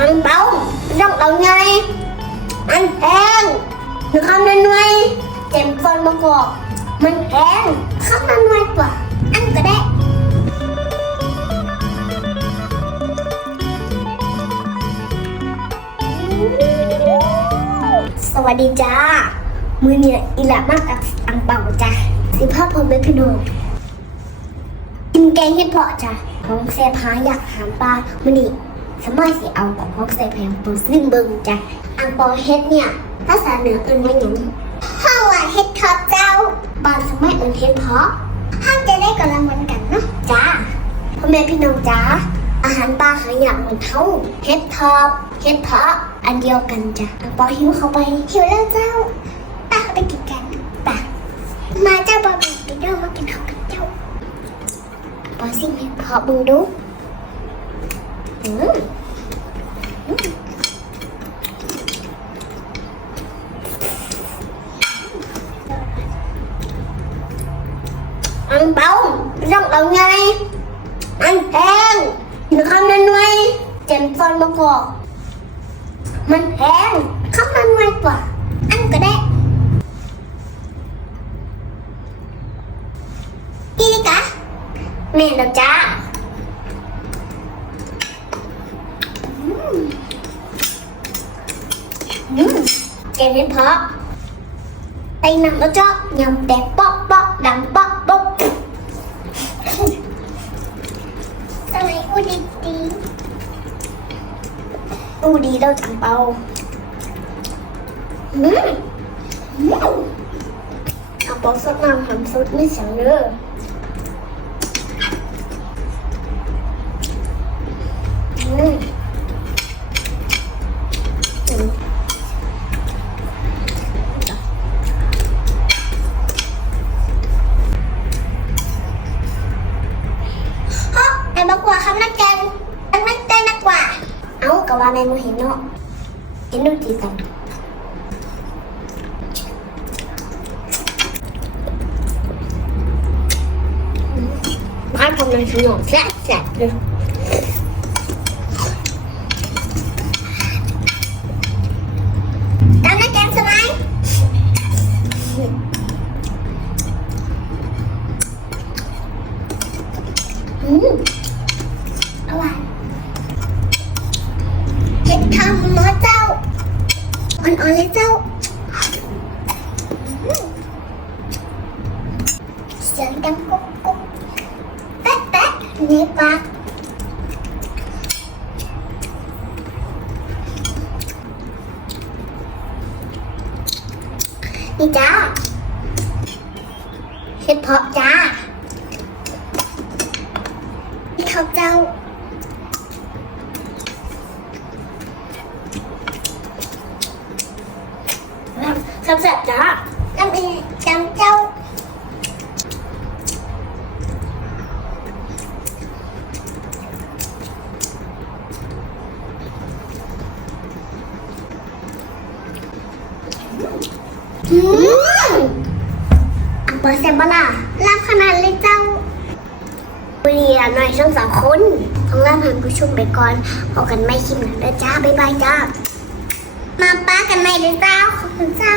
อันเบาต้องเอาไงอันแพงหรือคำนั้นไว้เจ็มฟอนมากอกมันแพงคำนั้นไว้กว่าอันก็ได้สวัสดีจ้า มือเนี่ยอีหละมากกับอังเป่าจ้ะสิภาพผมเป็นพี่น้องกินแกงเห็ดเพาะจ้ะของแซ่บหาอยากถามปลามันนี่ สมัยสิเอาของของแซ่แพงตัวซึ่งเบิ่งจ้ะอังปาเฮ็ดเนี่ย ภาษาเหนือเอิ้นว่าหยังห้าว่าเฮ็ดทอดเจ้าบ้านสมัยเอิ้นเฮ็ดเพาะห้างจะได้กำลังวันกันเนาะจ้าพ่อแม่พี่น้องจ้าอาหารปลาหาอยากเหมือนเท่าเฮ็ดทอดเฮ็ดเพาะอันเดียวกันจ้ะอังปาหิวเข้าไปหิวแล้วเจ้าป้าไปกินกันป้ามาเจ้าบอบีไปเด้อมากินข้าวกับเจ้าปอสิเห็ดเพาะมึงดู อืมอืมอันเบาต้องเอาไงอันแพงหรือคำนั้น แกงเห็ดเพาะไปหนังแล้วจ้ายำแตกป๊อกป๊อกดังป๊อกป๊อกอะไรอูดีดีอูดีเราจังเปาอืมอืมเอาปอกสดน้ำหำซุดไม่เสียงเด้อ อืมอืมเฮ้ยไอ้บักกว่าคำนักแกนอันนักแกนนักกว่า ก็ว่าแม่มูเห็นเนาะเห็นดูจีกันบ้านผมเลยสนุกแซ่บๆเลย Tao nói kem sao mai Ừ. Đâu อ่อนๆเลยเจ้าเสียงดังกุ๊กกุ๊กแป๊ะแป๊ะในปากนี่จ้าเห็ดเพาะจ้านี่ครับเจ้า คำแซ่บจ้าน้ำอีจำเจ้าอืมอังเปอร์เซมบล่ะรับขนาดเลยเจ้าบุรีอะหน่อยช่องสองคนของล่าพันผู้ชมไปก่อนพอกันไม่คลิปหนังเด้อจ้า บ๊ายบายจ้า มาป้ากันใหม่เด้อเปล่าขอบคุณเจ้า